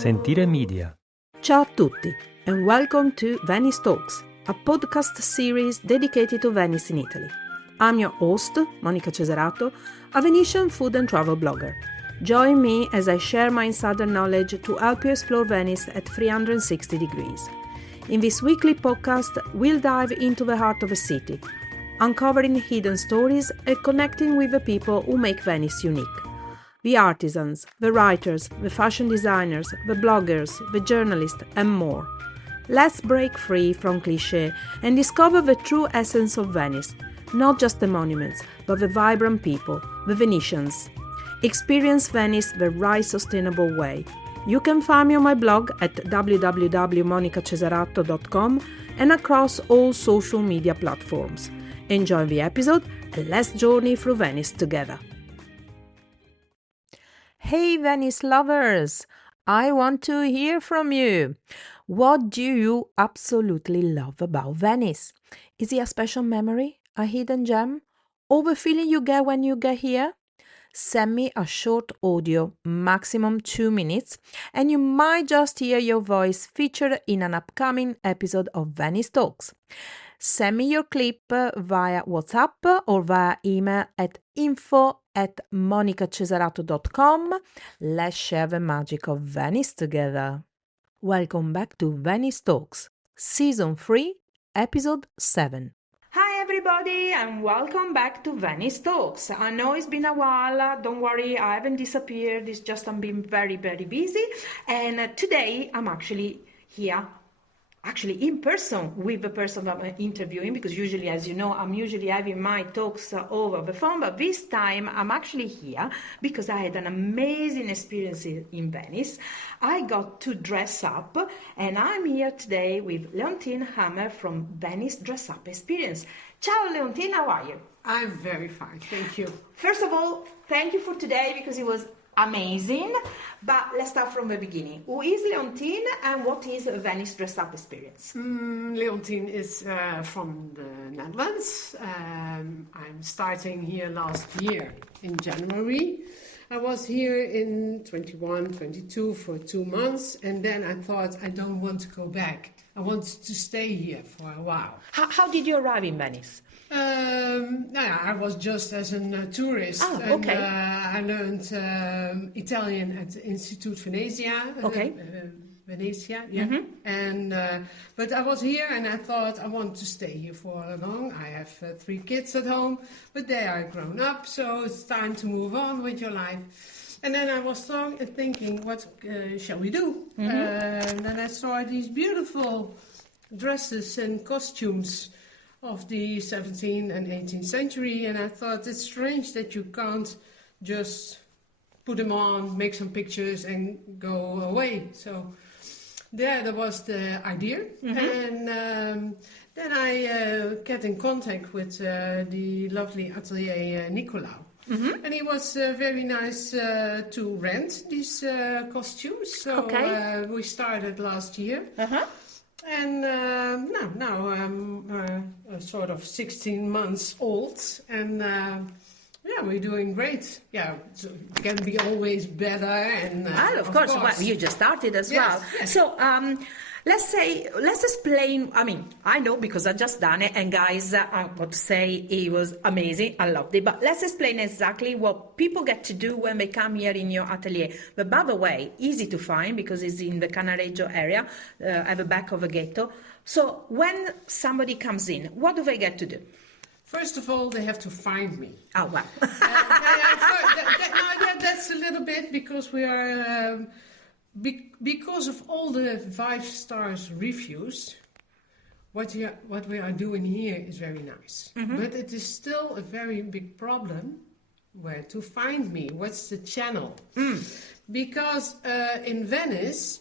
Sentire Media. Ciao a tutti and welcome to Venice Talks, a podcast series dedicated to Venice in Italy. I'm your host, Monica Cesarato, a Venetian food and travel blogger. Join me as I share my insider knowledge to help you explore Venice at 360 degrees. In this weekly podcast, we'll dive into the heart of a city, uncovering hidden stories and connecting with the people who make Venice unique. The artisans, the writers, the fashion designers, the bloggers, the journalists, and more. Let's break free from cliché and discover the true essence of Venice, not just the monuments, but the vibrant people, the Venetians. Experience Venice the right sustainable way. You can find me on my blog at www.monicacesarato.com and across all social media platforms. Enjoy the episode and let's journey through Venice together. Hey Venice lovers! I want to hear from you. What do you absolutely love about Venice? Is it a special memory, a hidden gem, or the feeling you get when you get here? Send me a short audio, maximum 2 minutes, and you might just hear your voice featured in an upcoming episode of Venice Talks. Send me your clip via WhatsApp or via email at info@monicacesarato.com. Let's share the magic of Venice together. Welcome back to Venice Talks, Season 3, Episode 7. Hi everybody and welcome back to Venice Talks. I know it's been a while, don't worry, I haven't disappeared, it's just I'm being very busy, and today I'm actually here in person with the person I'm interviewing, because usually, as you know, I'm usually having my talks over the phone, but this time I'm actually here because I had an amazing experience in Venice. I got to dress up and I'm here today with Leontine Hamer from Venice Dress Up Experience. Ciao Leontine, how are you? I'm very fine, thank you. First of all, thank you for today because it was amazing, but let's start from the beginning. Who is Leontine and what is Venice Dress Up Experience? Leontine is from the Netherlands. I'm starting here last year in January. I was here in 21, 22 for 2 months, and then I thought I don't want to go back. I want to stay here for a while. How did you arrive in Venice? I was just as a tourist. Okay. I learned Italian at the Institute Venezia. Venezia, yeah. Mm-hmm. And but I was here and I thought I want to stay here for long. I have 3 kids at home, but they are grown up, so it's time to move on with your life. And then I was thinking, what shall we do? Mm-hmm. And then I saw these beautiful dresses and costumes of the 17th and 18th century, and I thought it's strange that you can't just put them on, make some pictures and go away. So there was the idea. Mm-hmm. And then I get in contact with the lovely atelier Nicolau. Mm-hmm. And it was very nice to rent these costumes. So we started last year. Uh-huh. And now I'm sort of 16 months old, and we're doing great. Yeah, so it can be always better. And of course. Well, you just started as well. Yes. So let's explain. I mean, I know because I just done it, and guys, I want to say it was amazing. I loved it. But let's explain exactly what people get to do when they come here in your atelier. But by the way, easy to find because it's in the Canareggio area, at the back of the ghetto. So when somebody comes in, what do they get to do? First of all, they have to find me. Oh, wow. That's a little bit because we are... because of all the 5 stars reviews, what we are doing here is very nice. Mm-hmm. But it is still a very big problem where to find me. What's the channel? Because in Venice,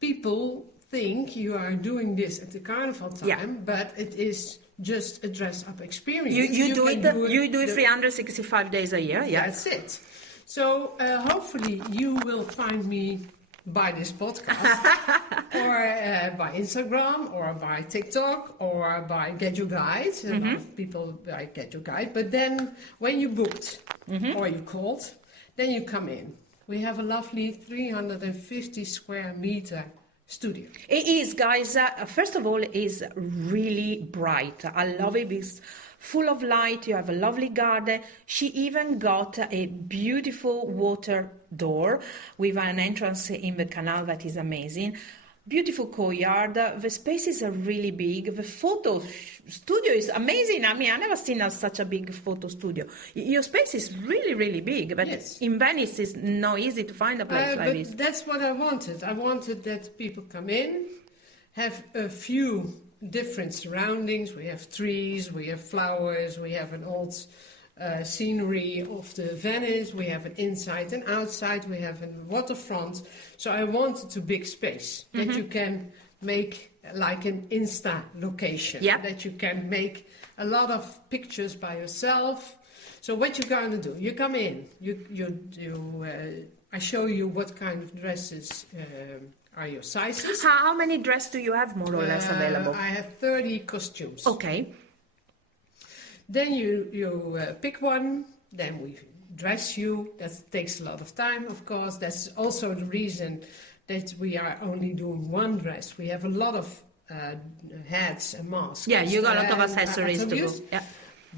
people think you are doing this at the carnival time, but it is just a dress-up experience. You do it 365 days a year, yeah. That's it. So hopefully you will find me by this podcast or by Instagram or by TikTok or by Get Your Guide. A lot of people like Get Your Guide. But then when you booked or you called, then you come in. We have a lovely 350 square meter studio. It is, guys. First of all, it is really bright. I love it. It's full of light. You have a lovely garden. She even got a beautiful water door with an entrance in the canal that is amazing. Beautiful courtyard. The spaces are really big. The photo studio is amazing. I mean, I've never seen such a big photo studio. Your space is really, really big, but yes. In Venice it's not easy to find a place like this. That's what I wanted. I wanted that people come in, have a few different surroundings. We have trees, we have flowers, we have an old scenery of the Venice, we have an inside and outside, we have a waterfront. So I wanted a big space that you can make like an Insta location, that you can make a lot of pictures by yourself. So what you're going to do, you come in, I show you what kind of dresses are your sizes. How many dresses do you have more or less available? I have 30 costumes. Okay. Then you pick one, then we dress you. That takes a lot of time, of course. That's also the reason that we are only doing one dress. We have a lot of hats and masks. Yeah, you got a lot of accessories to do. Yeah.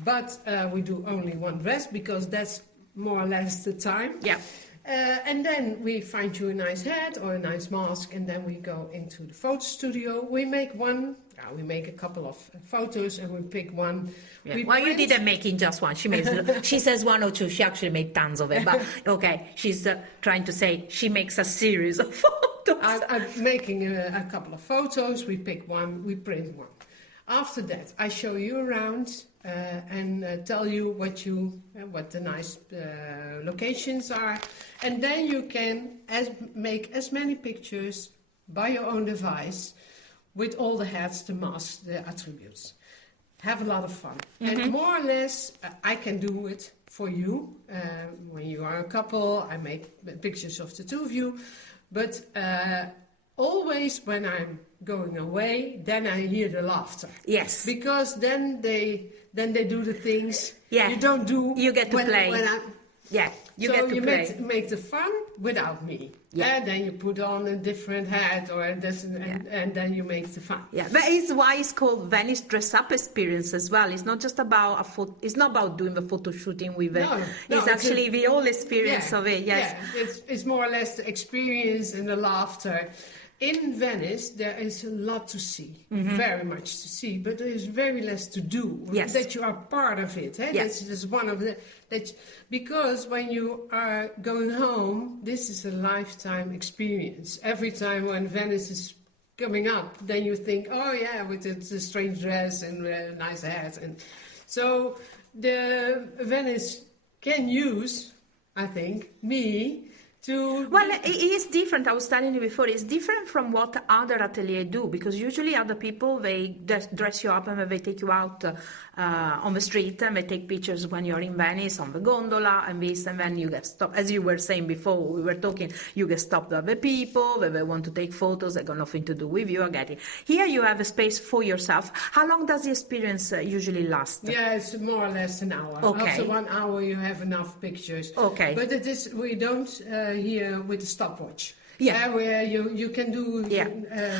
But we do only one dress because that's more or less the time. Yeah. And then we find you a nice hat or a nice mask, and then we go into the photo studio. We make a couple of photos, and we pick one. Yeah. Well, you didn't make in just one. She says one or two. She actually made tons of it. But okay, she's trying to say she makes a series of photos. I'm making a couple of photos. We pick one. We print one. After that, I show you around and tell you what the nice locations are, and then you can make as many pictures by your own device with all the hats, the masks, the attributes. Have a lot of fun, and more or less I can do it for you. When you are a couple, I make pictures of the two of you, but always when I'm going away, then I hear the laughter. Yes. Because then they do the things you don't do. You get to play. You get to play. Make the fun without me. Yeah. And then you put on a different hat or this, and then you make the fun. Yeah, that is why it's called Venice Dress Up Experience as well. It's not just about it's not about doing the photo shooting with it. No, it's actually the whole experience of it. Yes. Yeah, it's more or less the experience and the laughter. In Venice, there is a lot to see, very much to see, but there is very less to do. Yes. That you are part of it. Eh? Yes. That's one of because when you are going home, this is a lifetime experience. Every time when Venice is coming up, then you think, oh yeah, with the strange dress and nice hat, and so the Venice can use, I think, me. Well, it is different. I was telling you before, it's different from what other ateliers do, because usually other people, they dress you up and they take you out on the street and they take pictures when you're in Venice on the gondola and this, and then you get stopped. As you were saying before, we were talking, you get stopped by the people, they want to take photos, they got nothing to do with you, I get it. Here you have a space for yourself. How long does the experience usually last? Yeah, it's more or less an hour. Okay. After 1 hour you have enough pictures. Okay. But we don't here with the stopwatch. Yeah. Where you can do... Yeah.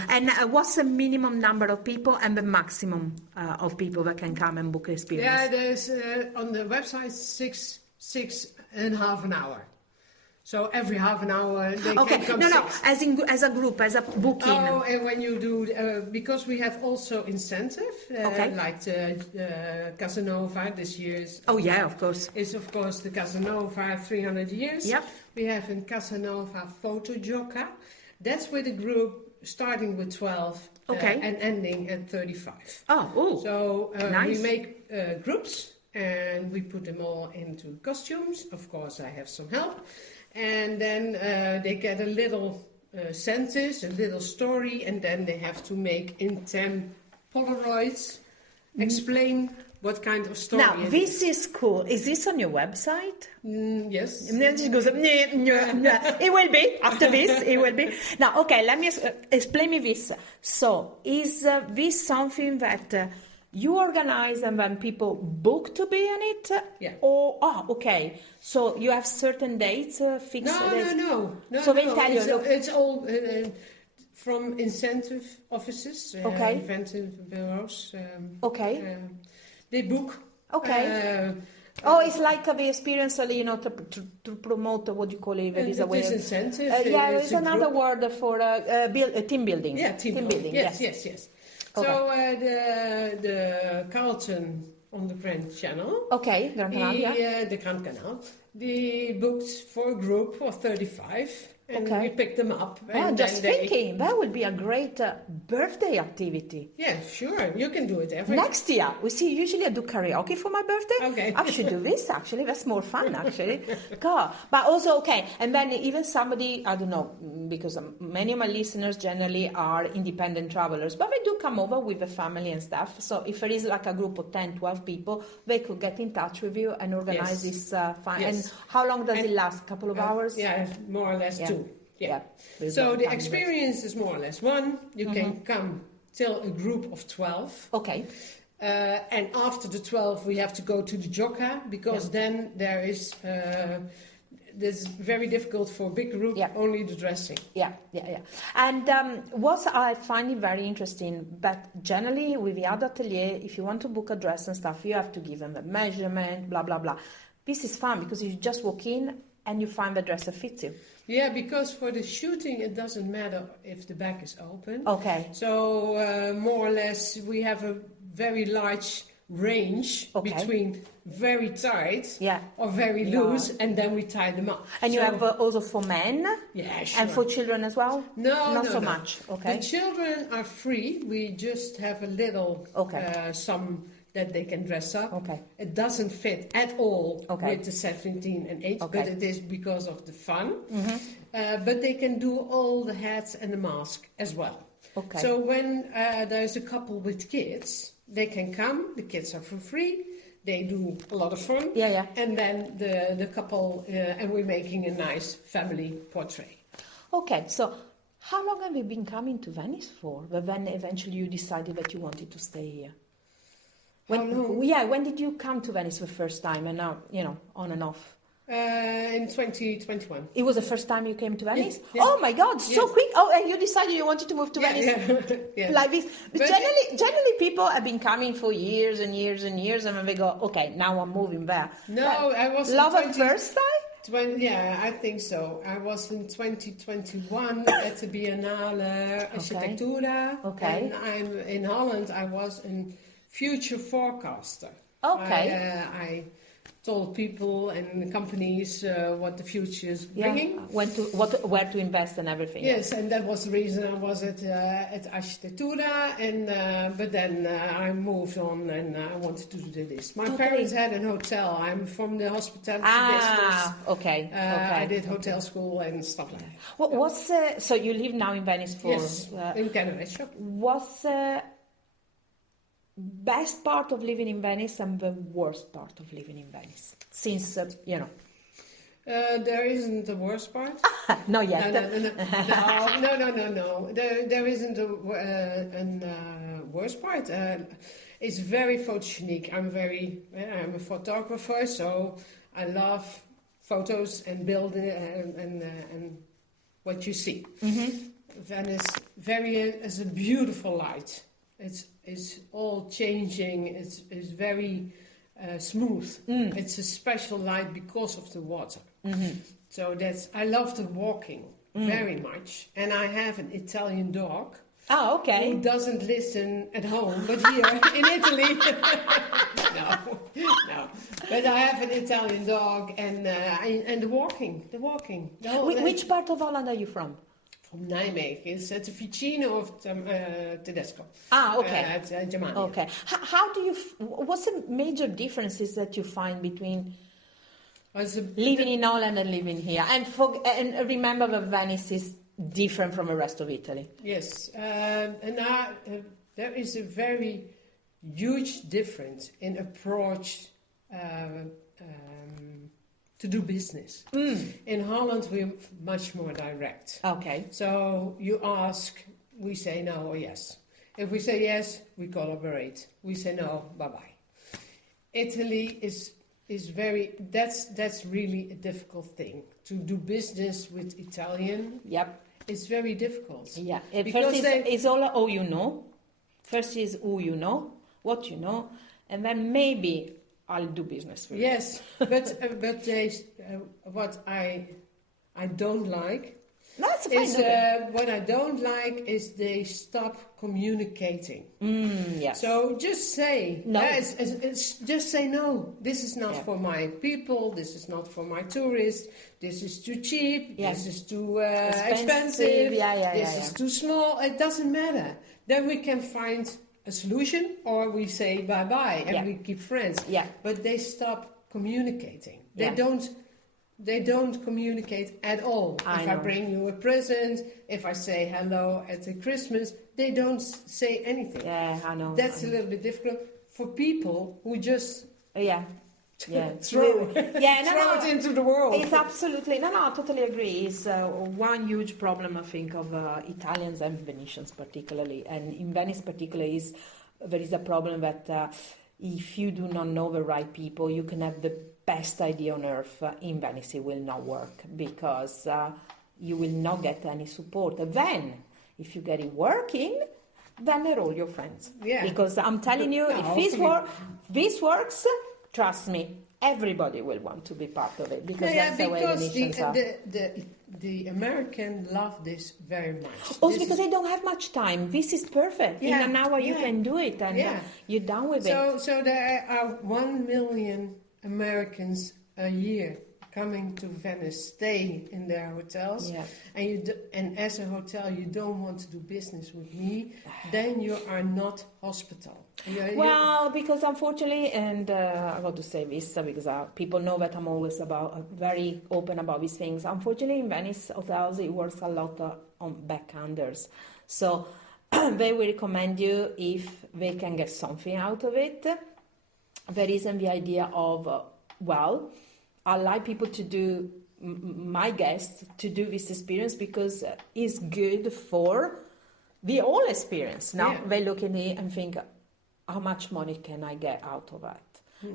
And what's the minimum number of people and the maximum of people that can come and book the experience? Yeah, there's on the website 6.5 an hour. So every half an hour they can come. No, as a group, as a booking. Oh, and when you do, because we have also incentive, like the Casanova this year's. Oh yeah, of course. Is of course the Casanova 300 years. Yep. We have in Casanova Photo Gioca. That's with a group starting with 12 and ending at 35. Oh, so nice. We make groups and we put them all into costumes. Of course, I have some help. And then they get a little sentence, a little story, and then they have to make in 10 Polaroids, explain what kind of story now, this is cool. Is this on your website? Yes. And then she goes, it will be, after this, it will be. Now, okay, let me explain me this. So, is this something that you organize and when people book to be in it? Yeah. Or, okay. So you have certain dates fixed? No. So they tell you, look. It's all from incentive offices, Okay. incentive bureaus. They book. Okay. It's like the experience, to promote what you call it. There is a way. Incentive. There's another word for team building. Yeah, team building. Yes. Okay. So the Carlton on the Grand Channel. Okay, Grand Canal, the Grand Canal. They booked for a group of 35. And we pick them up. Thinking, that would be a great birthday activity. Yeah, sure. You can do it next year. Usually I do karaoke for my birthday. Okay. I should do this, actually. That's more fun, actually. God. But also, and then even somebody, I don't know, because many of my listeners generally are independent travelers, but they do come over with the family and stuff. So if there is like a group of 10, 12 people, they could get in touch with you and organize this fun. Yes. And how long does it last? A couple of hours? Yeah, more or less 2. Yeah. So the experience is more or less 1. You can come till a group of 12. Okay. And after the 12, we have to go to the Jocka because then there is. This is very difficult for a big group. Only the dressing. Yeah. And what I find it very interesting, but generally with the other atelier, if you want to book a dress and stuff, you have to give them a measurement, blah blah blah. This is fun because you just walk in and you find the dress that fits you. Yeah, because for the shooting, it doesn't matter if the back is open. Okay. So more or less, we have a very large range between very tight or very loose, and then we tie them up. And you have also for men? Yeah, sure. And for children as well? Not so much. Okay. The children are free. We just have a little some that they can dress up. Okay. It doesn't fit at all with the 17 and 8, but it is because of the fun. But they can do all the hats and the mask as well. Okay. So when there's a couple with kids, they can come. The kids are for free. They do a lot of fun. Yeah. And then the couple, and we're making a nice family portrait. Okay, so how long have you been coming to Venice for? But then eventually you decided that you wanted to stay here. When did you come to Venice the first time, and now, on and off? In 2021. It was the first time you came to Venice? Yeah. Oh my God, so quick! Oh, and you decided you wanted to move to Venice? Yeah. Like this. But generally people have been coming for years and years and years, and then they go, okay, now I'm moving there. No, I was... Love at first time? I think so. I was in 2021 at the Biennale Architectura. Okay. And I'm in Holland. I was a future forecaster. Okay. I told people and companies what the future is bringing. Where to invest and everything. Yes, and that was the reason I was at Architectura, but then I moved on and I wanted to do this. My parents had a hotel. I'm from the hospitality business. Okay. I did hotel school and stuff like that. So you live now in Venice for... Yes, in Canada. What's best part of living in Venice and the worst part of living in Venice? Since, there isn't a worst part. Not yet. No. There isn't a worst part. It's very photogenic. I'm a photographer, so I love photos and building and what you see. Venice is a beautiful light. It's all changing. It's very smooth. It's a special light because of the water. So I love the walking very much. And I have an Italian dog. Oh, okay. Who doesn't listen at home, but here in Italy. No. But I have an Italian dog and the walking. Which part of Holland are you from? From Nijmegen. It's at the Vicino of Tedesco. Okay. At Germania. Okay. How do you... What's the major differences that you find between living in Holland and living here? And remember that Venice is different from the rest of Italy. Yes. There is a very huge difference in approach to do business. In Holland, we're much more direct. Okay. So you ask, we say no or yes. If we say yes, we collaborate. We say no, bye-bye. Italy is very, that's really a difficult thing. To do business with Italian, Yep. it's very difficult. Yeah. Because First it's all who you know. First is who you know, what you know, and then maybe I'll do business with you. Yes, but they, what I don't like That's is fine. what I don't like is they stop communicating. Yes. So just say No. It's just say no. This is not Yeah. for my people. This is not for my tourists. This is too cheap. Yeah. This is too Expensive. expensive. Yeah, This is too small. It doesn't matter. Then we can find a solution, or we say bye bye and Yeah. we keep friends. Yeah. But they stop communicating. Yeah. They don't communicate at all. If I know. bring you a present, if I say hello at the Christmas, they don't say anything. Yeah, I know. That's a little bit difficult for people who just Yeah. Yeah. throw Yeah, it into the world. It's absolutely no. I totally agree. It's one huge problem I think of Italians and Venetians particularly, and in Venice particularly there is a problem that if you do not know the right people, you can have the best idea on earth. In Venice, it will not work because you will not get any support. Then, if you get it working, then they're all your friends. Yeah. Because I'm telling you, No, if this works, trust me, everybody will want to be part of it because that's the way Venetians are. The American love this very much. Also because they don't have much time. This is perfect. Yeah, In an hour you yeah. can do it and you're done with it. So there are 1 million Americans a year coming to Venice, stay in their hotels, Yeah. and as a hotel you don't want to do business with me, then you are not hospital. Well, because unfortunately, and I got to say this because people know that I'm always very open about these things. Unfortunately, in Venice hotels, it works a lot on backhanders. So they will recommend you if they can get something out of it. There isn't the idea of, I like people to do, my guests, to do this experience because it's good for the whole experience. Now they look at it and think, how much money can I get out of that?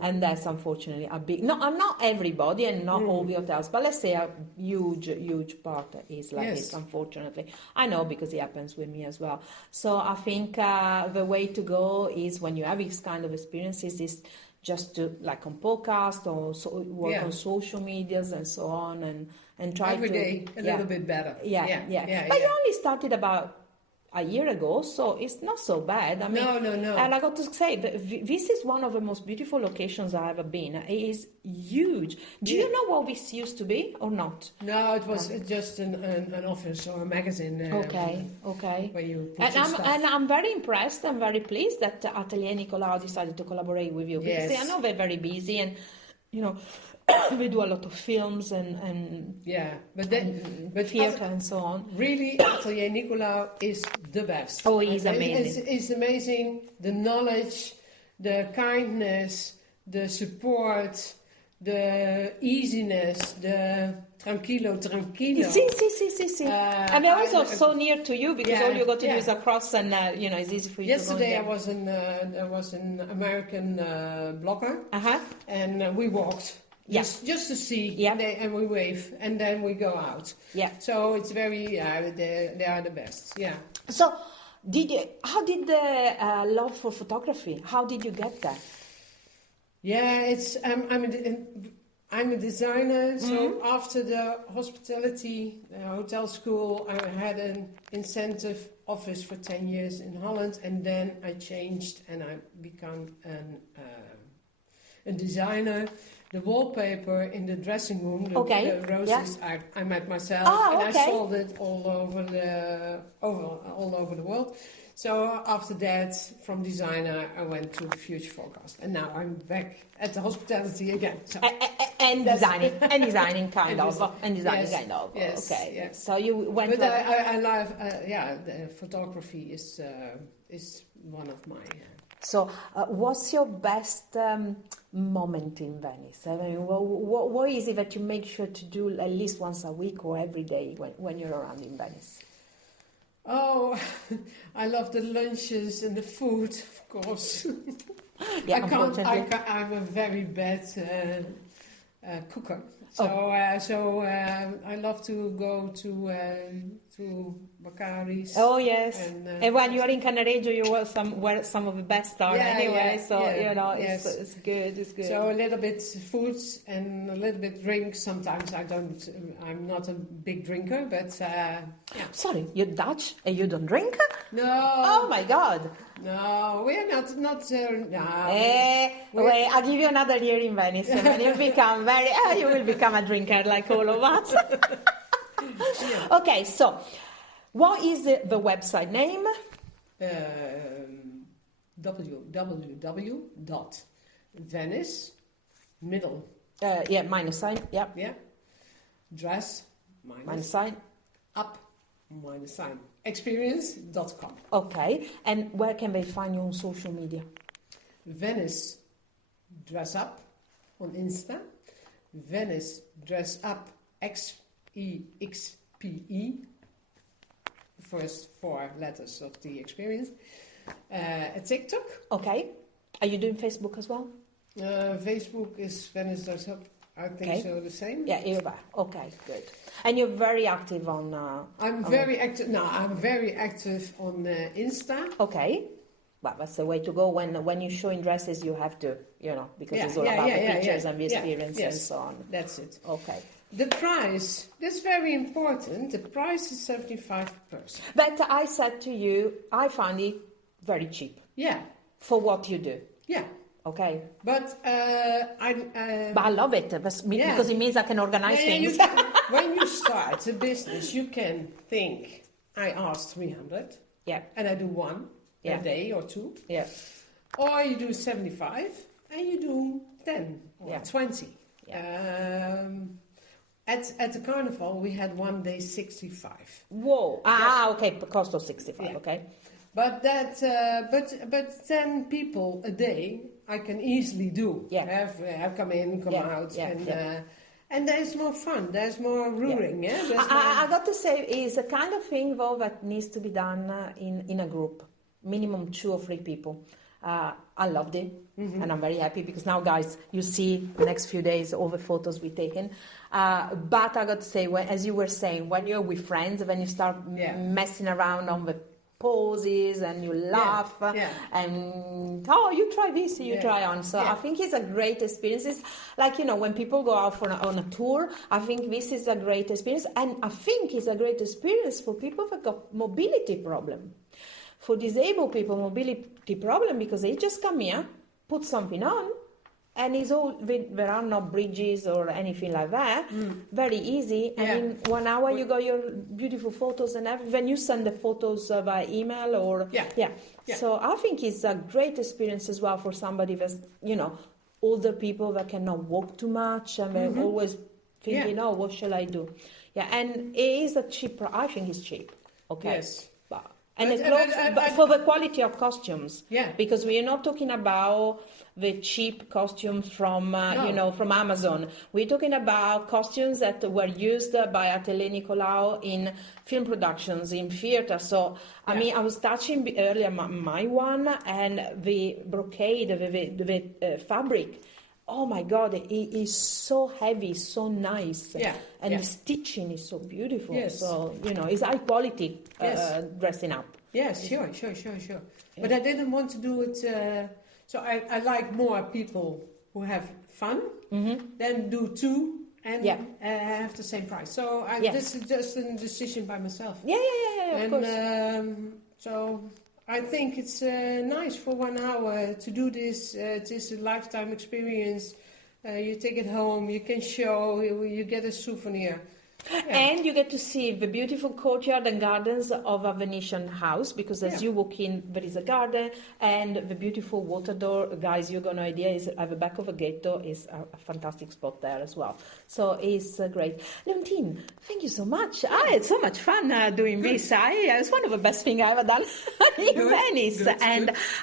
And that's unfortunately a big, not everybody and not all the hotels, but let's say a huge part is like this, unfortunately. I know because it happens with me as well. So I think the way to go is when you have these kind of experiences is just to like on podcast or work on social medias and so on and try every day a little bit better. But you only started about a year ago, so it's not so bad. I mean, no. And I got to say, this is one of the most beautiful locations I've ever been. It is huge. Do you know what this used to be or not? No, it was just an office or a magazine. Okay. Where you put your stuff. And I'm very impressed and very pleased that Atelier Nicolau decided to collaborate with you because I know they're very busy and, we do a lot of films and theatre and so on. Really, Atelier Nicolau is the best. Oh, he's amazing. It's amazing. The knowledge, the kindness, the support, the easiness, the tranquilo. See. And they're also so near to you because all you got to do is across and, it's easy for you Yesterday to go. Yesterday there was an American blogger and we walked. Just to see, and we wave, and then we go out. Yeah. So it's very, they are the best. Yeah. So, how did the love for photography? How did you get that? Yeah, I'm a designer. So after the hospitality hotel school, I had an incentive office for 10 years in Holland, and then I changed and I became a designer. The wallpaper in the dressing room, the roses, I made myself, I sold it all over the world. So after that, from designer, I went to future forecast, and now I'm back at the hospitality again. So and designing, kind of. Yes, okay. Yes. So you went. But I love, the photography is one of my. So, what's your best moment in Venice? I mean, what is it that you make sure to do at least once a week or every day when you're around in Venice? Oh, I love the lunches and the food, of course. Yeah, I can't, I'm a very bad cooker. So, I love to go to Baccari's. Oh yes, and when uh, you are in Cannaregio, you were where some of the best are anyway. It's good. It's good. So a little bit foods and a little bit drinks. Sometimes I'm not a big drinker, but Sorry, you're Dutch and you don't drink? no. Oh my God! No, we're not. No. Wait, I'll give you another year in Venice, and then you become you will become a drinker like all of us. Okay, so what is the website name? www.venice middle Minus sign. Yeah, dress minus sign. up minus sign experience.com. Okay, and where can they find you on social media? Venice Dress Up on Insta. Venice Dress Up XEXPE. First 4 letters of the experience. A TikTok. Okay, are you doing Facebook as well? Facebook is Venice Dress Up. I think so, the same. Yeah, you are. Okay, good. And you're very active on... I'm very active. No, I'm very active on Insta. Okay. Well, that's the way to go. When you're showing dresses, you have to, because it's all about the pictures and the experience and so on. That's it. Okay. The price, that's very important. The price is 75 person. But I said to you, I find it very cheap Yeah, for what you do. yeah. Okay. But But I love it because it means I can organize things. When you start a business, you can think, I ask 300 Yeah. and I do one a day or 2. Yeah. Or you do 75 and you do 10 or 20. Yeah. At the carnival, we had one day 65. Whoa. Okay. Cost of 65. Yeah. Okay. But that, but 10 people a day, I can easily do. Yeah. Have come in, come out, and there's more fun. There's more ruling. Yeah. I got to say, it's a kind of thing though that needs to be done in a group, minimum 2 or 3 people. I loved it, and I'm very happy because now, guys, you see the next few days all the photos we've taken. But I got to say, as you were saying, when you're with friends, when you start messing around on the poses and you laugh and you try this, you try on. So I think it's a great experience. It's like, when people go out on a tour, I think this is a great experience, and I think it's a great experience for people that got mobility problem. For disabled people, mobility problem, because they just come here, put something on, and there are no bridges or anything like that. Very easy. And in 1 hour, you got your beautiful photos and everything. When you send the photos by email or... So I think it's a great experience as well for somebody that's, older people that cannot walk too much and they're always thinking, what shall I do? Yeah, and it is a cheap... I think it's cheap. Okay. Yes. And but for the quality of costumes, because we are not talking about the cheap costumes from from Amazon. We're talking about costumes that were used by Atelier Nicolau in film productions, in theater. So I mean, I was touching earlier my one, and the brocade, the fabric. Oh my God, it is so heavy, so nice. And the stitching is so beautiful. Yes. So, it's high quality dressing up. Yes, sure. But I didn't want to do it, so I like more people who have fun than do 2 and have the same price. So this is just a decision by myself. Of course. So I think it's nice for 1 hour to do this. It is a lifetime experience. You take it home, you can show, you get a souvenir. And you get to see the beautiful courtyard and gardens of a Venetian house, because as you walk in, there is a garden and the beautiful water door. Guys, you got no idea, is at the back of a ghetto is a fantastic spot there as well. So it's great. Leontine, thank you so much. I had so much fun doing this. It's one of the best things I've ever done in Venice.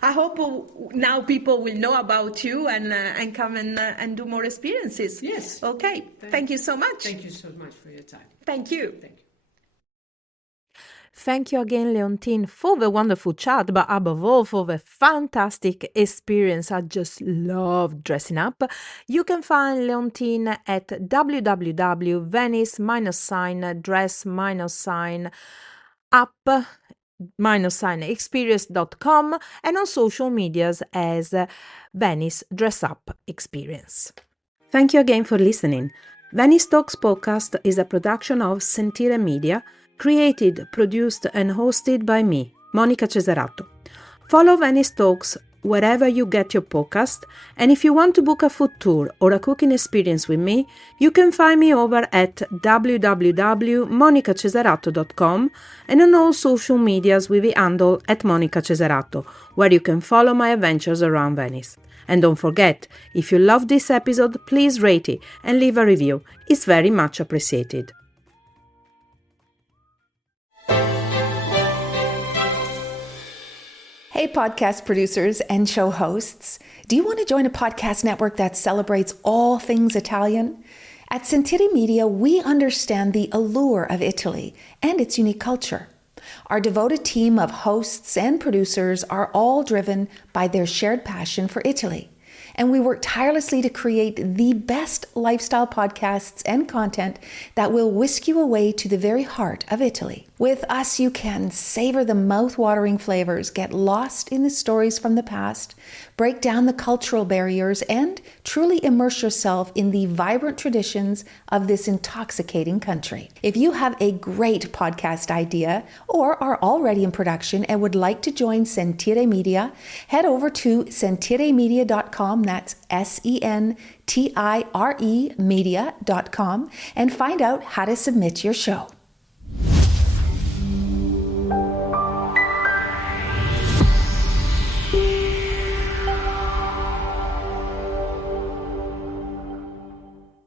I hope now people will know about you and come and do more experiences. Yes. Okay. Thank you so much. Thank you so much for your time. Thank you. Thank you. Thank you again, Leontine, for the wonderful chat, but above all, for the fantastic experience. I just love dressing up. You can find Leontine at www.venice-dress-up-experience.com and on social medias as Venice Dress Up Experience. Thank you again for listening. Venice Talks podcast is a production of Sentire Media, created, produced and hosted by me, Monica Cesarato. Follow Venice Talks wherever you get your podcast, and if you want to book a food tour or a cooking experience with me, you can find me over at www.monicacesarato.com and on all social medias with the handle @MonicaCesarato, where you can follow my adventures around Venice. And don't forget, if you love this episode, please rate it and leave a review. It's very much appreciated. Hey, podcast producers and show hosts. Do you want to join a podcast network that celebrates all things Italian? At Sentire Media, we understand the allure of Italy and its unique culture. Our devoted team of hosts and producers are all driven by their shared passion for Italy. And we work tirelessly to create the best lifestyle podcasts and content that will whisk you away to the very heart of Italy. With us, you can savor the mouth-watering flavors, get lost in the stories from the past, break down the cultural barriers, and truly immerse yourself in the vibrant traditions of this intoxicating country. If you have a great podcast idea or are already in production and would like to join Sentire Media, head over to sentiremedia.com, that's SENTIRE media.com, and find out how to submit your show.